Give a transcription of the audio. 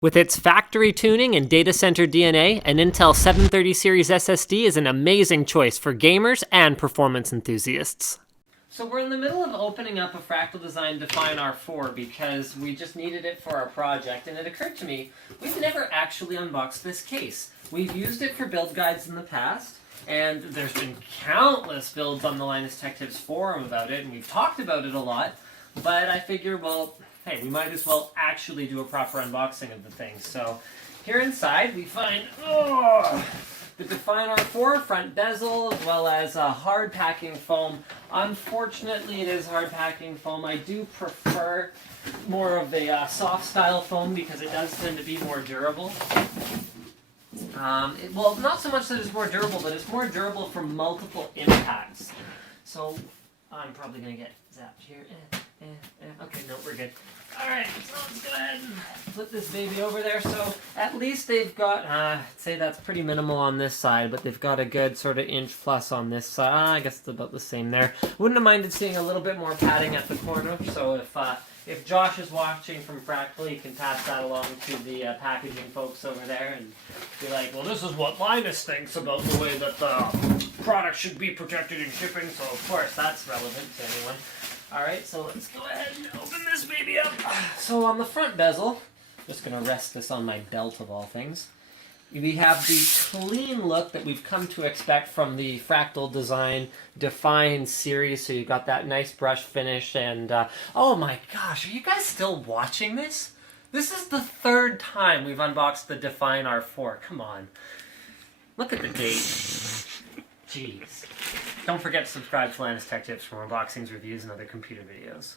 With its factory tuning and data center DNA, an Intel 730 series SSD is an amazing choice for gamers and performance enthusiasts. So we're in the middle of opening up a Fractal Design Define R4 because we just needed it for our project, and it occurred to me, we've never actually unboxed this case. We've used it for build guides in the past, and there's been countless builds on the Linus Tech Tips forum about it, and we've talked about it a lot, but I figured, well, hey, we might as well actually do a proper unboxing of the thing. So here inside we find the Define R4 front bezel, as well as hard packing foam. Unfortunately, it is hard packing foam. I do prefer more of the soft style foam because it does tend to be more durable. Well, not so much that it's more durable, but it's more durable from multiple impacts. So I'm probably going to get zapped here. Okay, no, we're good. Alright, so let's go ahead and flip this baby over there. So at least they've got, I'd say that's pretty minimal on this side, but they've got a good sort of inch plus on this side. I guess it's about the same there. Wouldn't have minded seeing a little bit more padding at the corner, so if Josh is watching from Fractal, he can pass that along to the packaging folks over there and be like, well, this is what Linus thinks about the way that the product should be protected in shipping, so of course that's relevant to anyone. Alright, so let's go ahead and open this baby up. So on the front bezel, just going to rest this on my belt of all things, we have the clean look that we've come to expect from the Fractal Design Define series. So you've got that nice brush finish and, oh my gosh, are you guys still watching this? This is the third time we've unboxed the Define R4. Come on. Look at the date. Jeez. Don't forget to subscribe to Linus Tech Tips for more unboxings, reviews, and other computer videos.